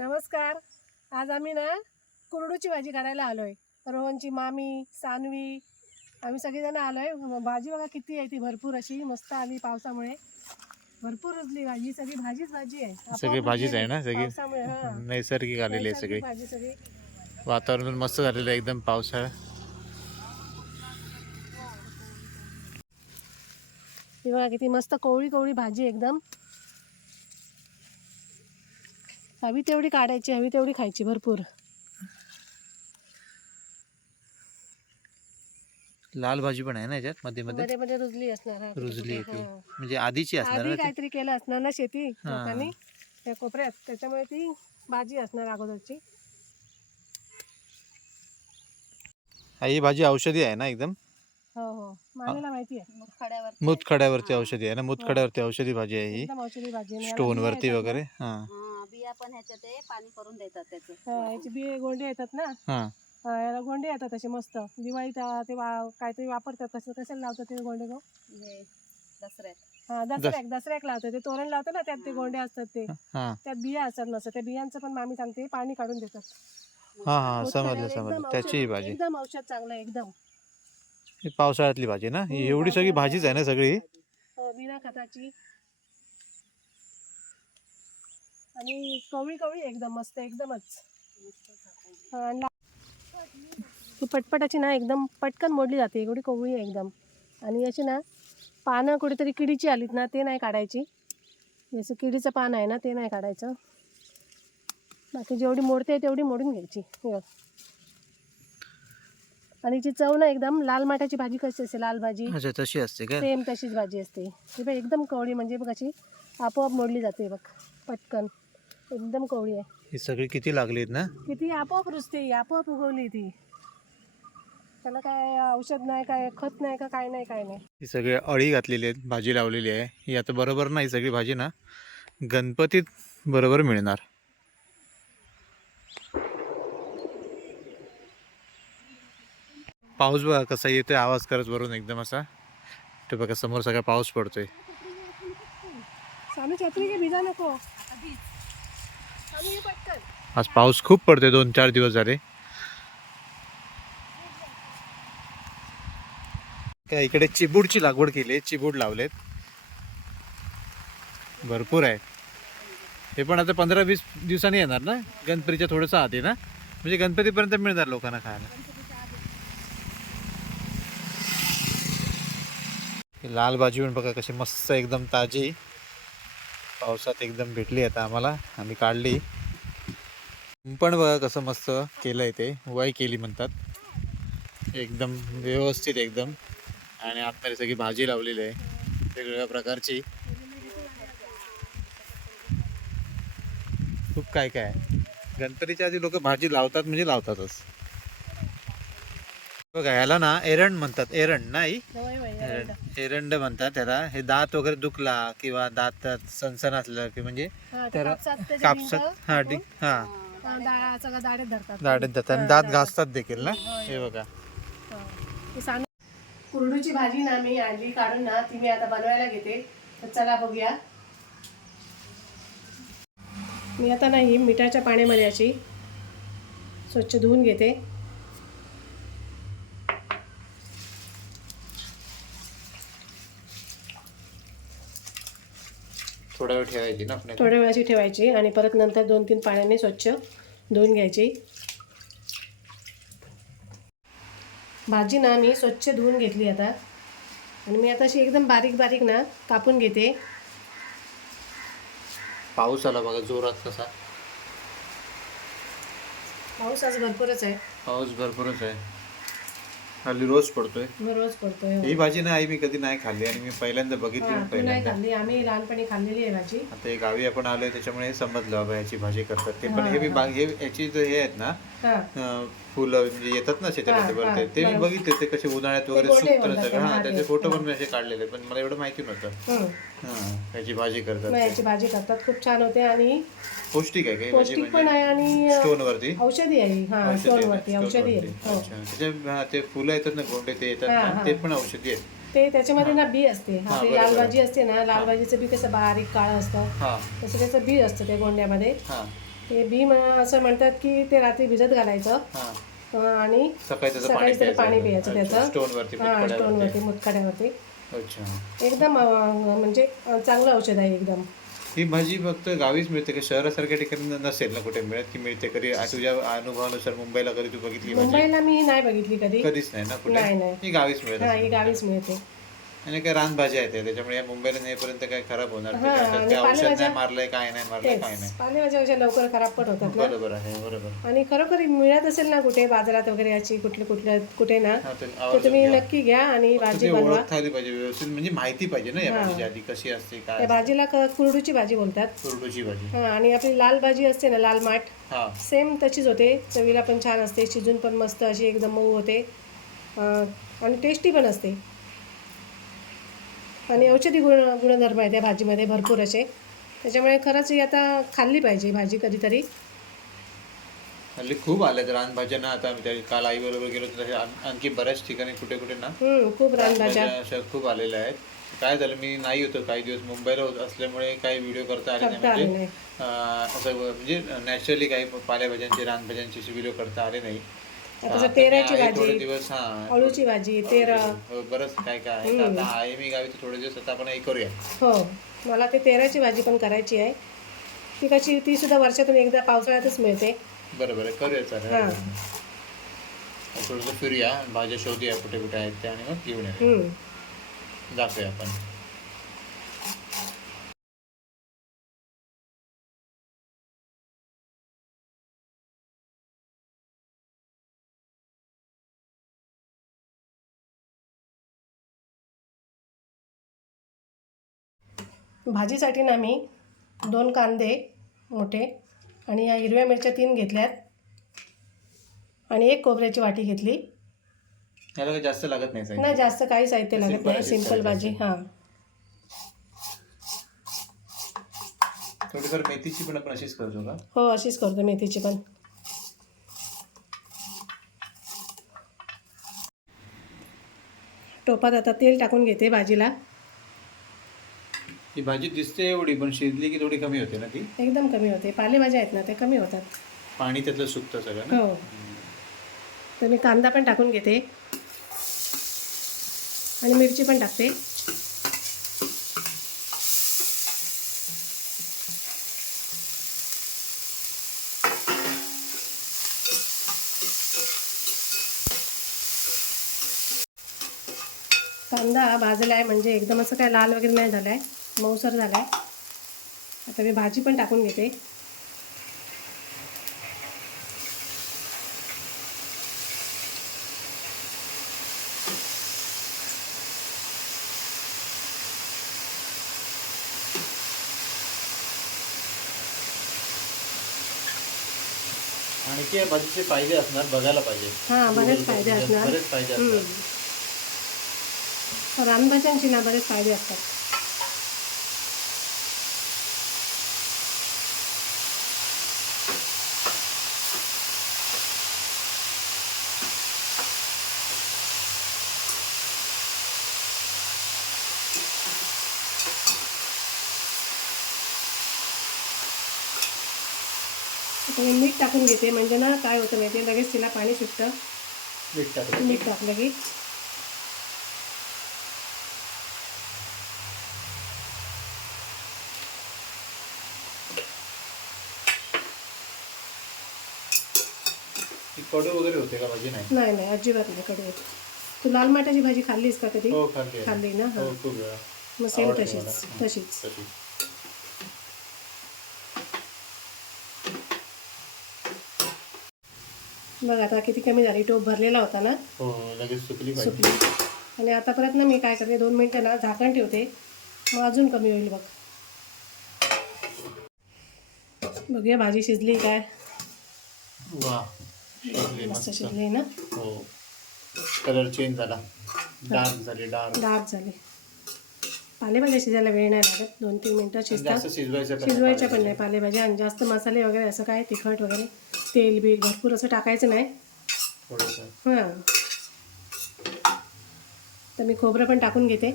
नमस्कार. आज आम्ही ना कुरडूची भाजी काढायला आलोय. रोहनची मामी सानवी आम्ही सगळेजण आलोय. भाजी बघा किती आहे ती भरपूर अशी मस्त आली पावसामुळे. भरपूर रुजली भाजी सगळी भाजीच भाजी आहे. सगळी भाजीच आहे ना. सगळी? पावसामुळे हा. नैसर्गिक आलेली आहे सगळी. भाजी सगळी. वातावरण मस्त झालेलं आहे एकदम पावसाळा. ही बघा किती मस्त कोवळी कोवळी भाजी आहे एकदम. हवी तेवढी काढायची हवी तेवढी खायची भरपूर. लाल भाजी पण आहे ना याच्यात मध्ये मध्ये? मध्ये मध्ये रुजली असणार हा, रुजली ती हा. म्हणजे आधीची असणार आधी ना ती? काहीतरी केलं असणार ना शेती हा. लोकांनी त्या कोपऱ्यात. त्याच्यामुळे ती भाजी असणार अगोदरची. हा, ही भाजी औषधी आहे ना एकदम? हो हो. मामीला माहिती आहे. मुतखड्यावर मुतखड्यावरती औषधी आहे ना? मुतखड्यावरती औषधी भाजी आहे ही. एकदम औषधी भाजी आहे. याला स्टोन वरती वगैरे? हा. हा, बिया पण ह्याच्यात आहे पाणी करून देतात त्याचे. हा, याची बिये गोंडे येतात ना? हा. हा, याला गोंडे येतात असे मस्त. दिवाळीत आ, ते वा- काहीतरी वापरतात कसं कशाला लावतात ते गोंडे गो? हे दसऱ्यात. हा दसऱ्याक दसऱ्याक लावतात. ते तोरण लावतात ना त्यात ते गोंडे असतात ते. हा. त्यात बिया असतात नसतं त्या बियांचं पण मामी सांगते पाणी काढून देतात. हा हा समजलं समजलं. त्याची भाजी. एकदम औषध चांगलं आहे, एकदम. ही पावसाळ्यातली भाजी ना? ही एवढी सगळी भाजीच आहे ना सगळी? हो, बिना खताची. आणि कवळी कवळी एकदम मस्त एकदमच. हा, पटपटाची ना एकदम पटकन मोडली जाते एवढी कवळी आहे एकदम. आणि याची ना पानं कुठेतरी किडीची आलीत ना ते नाही काढायची. जसं किडीचं पान आहे ना ते नाही काढायचं. बाकी जेवढी मोडते तेवढी मोडून घ्यायची. आणि हिची चव ना एकदम लाल माठाची भाजी कशी असते लाल भाजी? तशी असते सेम तशीच भाजी असते. ही बघ एकदम कवळी म्हणजे बघ अशी आपोआप मोडली जाते बघ पटकन. एकदम कवळी आहे. ही सगळी किती लागलीत ना? किती आपोआप रुजते ही, आपोआप उगवली ती. त्याला काय औषध नाही काय खत नाही का काय नाही काय नाही. ही सगळी अळी घातलेली आहेत भाजी लावलेली आहे. ही आता बरोबर नाही सगळी भाजी ना. गणपतीत बरोबर मिळणार. पाऊस बघा कसा येतोय आवाज करत वरून एकदम असा. ते बघा समोर सगळा पाऊस पडतोय. सानू छत्री भिजा नको? आज पाऊस खूप पडतोय दोन चार दिवस झाले. काय इकडे चिबूडची लागवड केली आहे चिबूड लावलेत. भरपूर आहे. हे पण आता पंधरा वीस दिवसांनी येणार ना? गणपतीच्या थोडंसं आत ना? म्हणजे गणपतीपर्यंत मिळणार लोकांना खायला. लाल भाजी पण बघा कशी मस्त एकदम ताजी. पावसात एकदम भेटली आता आम्हाला. आम्ही काढली. पण बघा कसं मस्त केलं आहे ते. वय केली म्हणतात. एकदम व्यवस्थित एकदम. आणि आत्ता सगळी भाजी लावलेली आहे. वेगवेगळ्या प्रकारची. खूप काय काय. गणपतीच्या आधी लोक भाजी लावतात म्हणजे लावतातच. बघा याला ना एरंड म्हणतात. एरंड नाही? एरंड. म्हणतात त्याला. हे दात वगैरे दुखला किंवा दातात सनसन असलं की म्हणजे ते तर कापसात हा डी हा. दाढेत धरतात. आणि दात घासतात देखील ना? हे बघा. कुरडूची भाजी ना मी आणली. काढून ना ती मी आता बनवायला घेते. तर चला बघूया. मी आता नाही मिठाच्या पाण्यामध्ये अशी स्वच्छ धुवून घेते. थोडा वेळ ठेवायची ना थोड्या वेळाची ठेवायची आणि परत नंतर दोन तीन पाण्याने स्वच्छ धुवून घ्यायची. भाजी ना मी स्वच्छ धुवून घेतली आता. आणि मी आता अशी एकदम बारीक बारीक ना कापून घेते. पाऊस आला बघा जोरात कसा. पाऊस आज भरपूरच आहे. पाऊस भरपूरच आहे. हल्ली रोज पडतोय रोज पडतोय हो. ही भाजी ना आई मी कधी नाही खाल्ली आणि मी पहिल्यांदा बघितली हा, पण तू नाही पहिल्यांदा खाल्ली आम्ही लहानपणी खाल्लेली आहे भाजी आता हे गावी आपण आलोय त्याच्यामुळे समजलं बाबा याची भाजी करतात ते पण हा, हे मी हा. बा- हे याची जे हे आहेत ना हा अं, फुलं म्हणजे येतात ना शेतात हा, ते हा, मी. बघितले ते कसे उन्हाळ्यात वगैरे गोंडे सुकतात सगळं हा त्याचे. फोटो पण मी असे काढलेले पण मला एवढं माहिती नव्हतं हम्म. हा याची भाजी करतात मग. याची भाजी करतात खूप छान होते आणि पौष्टिक आहे का ही? भाजी पौष्टिक पण म्हणजे आहे आणि स्टोन वरती औषधी आहे ही. औषधी आहे ना? स्टोनवरती Stone औषधी वरती. आहे हो. अच्छा. त्याचे हा, ते फुलं येतात ना गोंडे ते येतात हा, ना हा. ते पण औषधी आहेत. ते त्याच्यामध्ये ना बी असते. हा, आपली बरोबर. लाल भाजी असते ना लाल भाजीचं बी कसं बारीक काळं असतं. हा. तसं त्याचं बी असतं त्या गोंड्यामध्ये. हा. हे बी म- असं म्हणतात की ते रात्री भिजत घालायचं. हा. अं, आणि सकाळी त्याचं सकाळी पाणी प्यायचं. त्याचं. स्टोन वरती हा मुतखड्यावरती. स्टोनवरती मुतखड्यावरती. अच्छा. एकदम अं, म्हणजे अं, चांगलं औषध आहे एकदम. ही भाजी फक्त गावीच मिळते का शहरासारख्या ठिकाणी नसेल ना कुठे मिळत की मिळते कधी. आ- तुझ्या अनुभवानुसार मुंबईला कधी तू बघितली भाजी मुंबईला मी नाही बघितली कधी. कधीच नाही ना कुठे? नाही ही गावीच मिळत हा असेल. ही गावीच मिळते. आणि काय रानभाज्या आहेत त्या, त्याच्यामुळे या मुंबईला नेईपर्यंत काय खराब होणार नाही. हा, आणि औषध पालेभाज्या- नाही मारलंय काय नाही मारलंय काय नाही. पालेभाज्या कशा लवकर खराब पण होतात ना. बरोबर आहे बरोबर. आणि खरोखर मिळत असेल ना कुठे बाजारात वगैरे याची कुठले कुठल्या कुठे ना हा, ते तर आवाज तुम्ही नक्की घ्या आणि भाजी ती बनवा. ओळखता आली पाहिजे व्यवस्थित म्हणजे माहिती पाहिजे ना या भाजीची आधी कशी असते काय त्या भाजीला क- कुरडूची भाजी बोलतात. कुरडूची भाजी. हा आणि आपली लाल भाजी असते ना लाल माठ हा. सेम तशीच होते. चवीला पण छान असते शिजून पण मस्त अशी एकदम मऊ होते. अं, आणि टेस्टी पण असते. आणि औषधी गुण गुणधर्म आहे त्या भाजीमध्ये भरपूर असे. त्याच्यामुळे खरंच ही आता खाल्ली पाहिजे भाजी कधीतरी. हल्ली खूप आल्यात रानभाज्या ना आता आम्ही त्या काल आई बरोबर गेलो होतो तसे आण- आणखी बऱ्याच ठिकाणी कुठे कुठे ना. हम्म, खूप रानभाज्या. रानभाज्या अशा खूप आलेल्या आहेत. काय झालं मी नाही होतो काही दिवस. मुंबईला होत असल्यामुळे काही व्हिडिओ करता आले नाही. करता आले म्हणजे नाही. अं, असं म्हणजे नॅचरली काही पालेभाज्यांचे रानभाज्यांचे व्हिडिओ करता आले नाही. आता तेराची भाजी. दिवस हा. अळूची भाजी तेर. हो, बरंच काय काय आहे. तर आता आहे मी गावी तर थोडे दिवस आता आपण हे करूया. हो. मला ते तेराची भाजी पण करायची आहे. ती कशी ती सुद्धा वर्षातून एकदा पावसाळ्यातच मिळते. बरोबर करूया चालेल हां. थोडंसं फिरूया. भाज्या शोधूया कुठे कुठे आहेत त्या आणि मग घेऊन येऊया. हम्म. जातोय आपण. भाजीसाठी ना मी दोन कांदे मोठे आणि या हिरव्या मिरच्या तीन घेतल्यात. आणि एक खोबऱ्याची वाटी घेतली. याला काही जास्त लागत नाही नाही जास्त काही साहित्य लागत नाही सिंपल भाजी हां. थोडीफार मेथीची पण आपण अशीच करतो का? हो अशीच करतो मेथीची पण. टोपात आता तेल टाकून घेते भाजीला. ही भाजी दिसते एवढी पण शिजली की थोडी कमी होते ना ती? एकदम कमी होते. पालेभाज्या आहेत ना ते कमी होतात. पाणी त्यातलं सुकतं सगळं ना? हो. तर मी कांदा पण टाकून घेते. आणि मिरची पण टाकते. कांदा भाजला आहे म्हणजे एकदम असं काय लाल वगैरे नाही झाला आहे मऊसर झाला आहे आता मी भाजी पण टाकून घेते. आणखी भाजीचे फायदे असणार बघायला पाहिजे. हां बरेच फायदे असणार. बरेच फायदे असणार. रानभाज्यांची ना बरेच फायदे असतात. आता मी मीठ टाकून घेते. म्हणजे ना काय होतं माहिती लगेच तिला पाणी सुटतं. मीठ टाकलं मीठ टाकलं की कडू वगैरे होते का भाजी नाही? नाही नाही अजिबात नाही कडू येत तू लाल माठाची भाजी खाल्लीस का कधी? हो खाल्ली ना? हो. मग सेम तशीच. तशीच. बघ आता किती कमी झाली. टोप भरलेला होता ना. हो लगेच सुकली आणि आता परत ना मी काय करते दोन मिनटं ना झाकण ठेवते. मग अजून कमी होईल बघ. बघूया भाजी शिजली काय. मस्त शिजली ना. हो. कलर चेंज झाला. डार्क झाली डार्क डार्क झाली. पालेभाज्या शिजायला वेळ नाही लागत. दोन तीन मिनटं शिजतात. शिजवायच्या पण नाही पालेभाज्या. आणि जास्त मसाले वगैरे असं काय तिखट वगैरे तेल बील भरपूर असं टाकायचं नाही. हां. तर मी खोबरं पण टाकून घेते.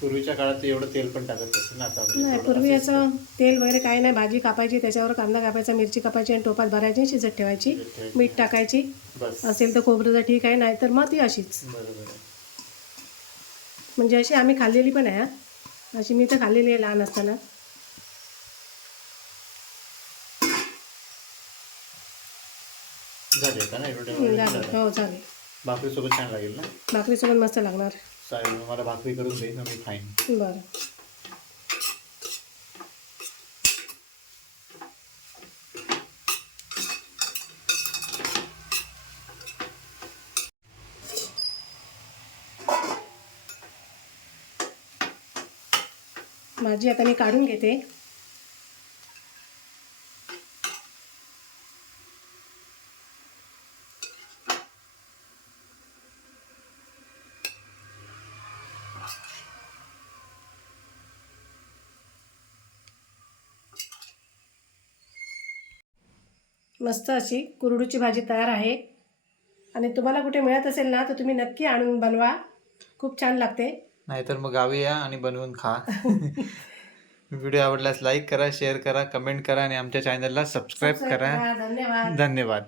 पूर्वीच्या काळात एवढं तेल पण टाकत म्हणजे नाही पूर्वी असं तेल वगैरे काही नाही भाजी कापायची त्याच्यावर कांदा कापायचा मिरची कापायची आणि टोपात भरायची शिजत ठेवायची. मीठ टाकायची. असेल तर खोबरं तर ठीक आहे नाही तर मग ती अशीच. बरोबर. म्हणजे अशी आम्ही खाल्लेली पण आहे. अशी मी तर खाल्लेली आहे लहान असताना झाली. झालं. हो भाकरीसोबत छान लागेल ना भाकरीसोबत मस्त लागणार चालेल मला भाकरी करून दे मग मी खाईन बरं भाजी आता मी काढून घेते. मस्त अशी कुरडूची भाजी तयार आहे. आणि तुम्हाला कुठे मिळत असेल ना तर तुम्ही नक्की आणून बनवा. खूप छान लागते. नाहीतर मग गावी या आणि बनवून खा. व्हिडिओ आवडल्यास लाईक करा शेअर करा कमेंट करा आणि आमच्या चॅनलला सबस्क्राईब करा. धन्यवाद. धन्यवाद.